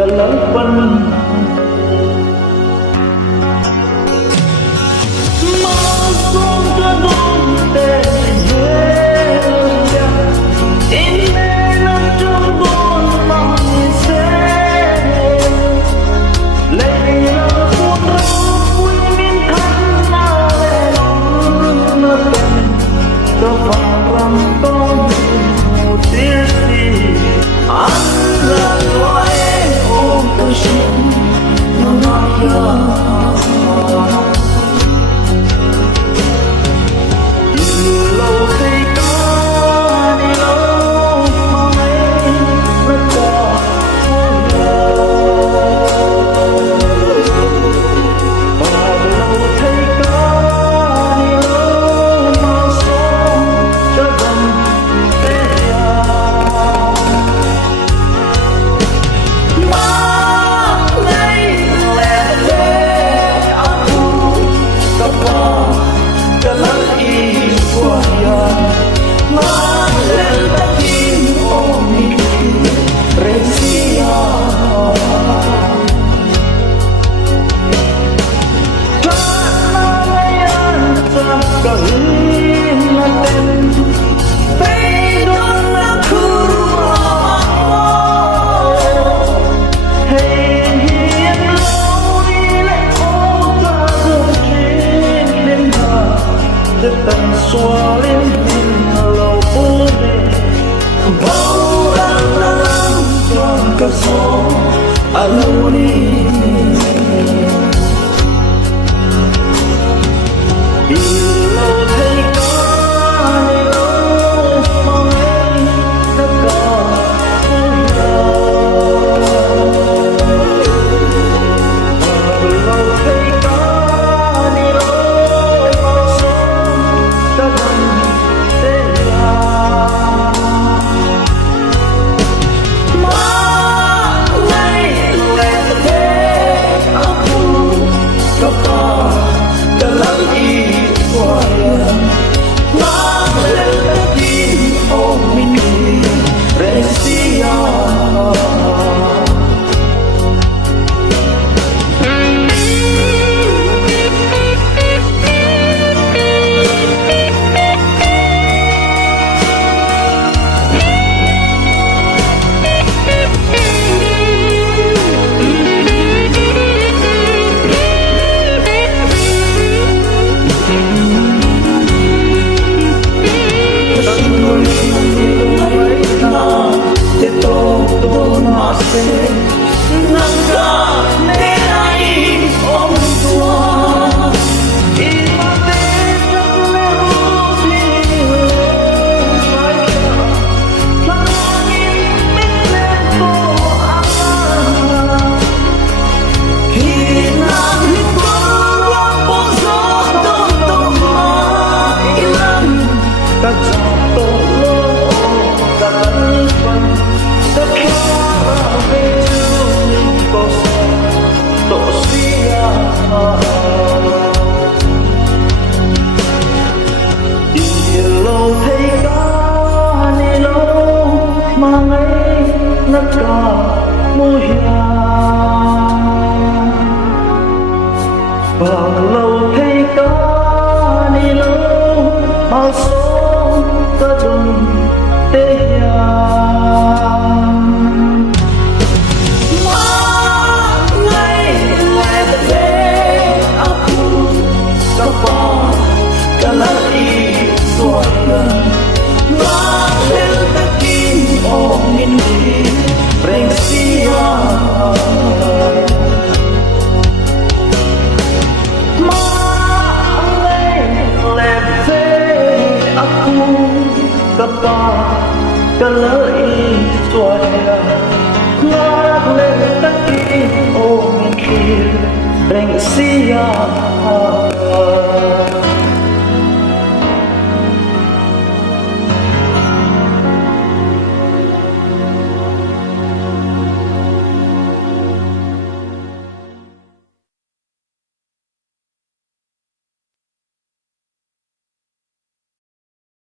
kalapan masuk ke donte ya hnenah jambon manisnya leila pun rapuy mintan alelon kefarang tong mutirsi anda doae om kasih menaya tận xóa lên lawmthu bao lang trong cơn gió alo đi lâu thấy có nilo mong em đã có lâu thấy có nilo lâu thấy có nilo malsawmna kalau suara ngak lên tất kỳ ôm kia rèn sia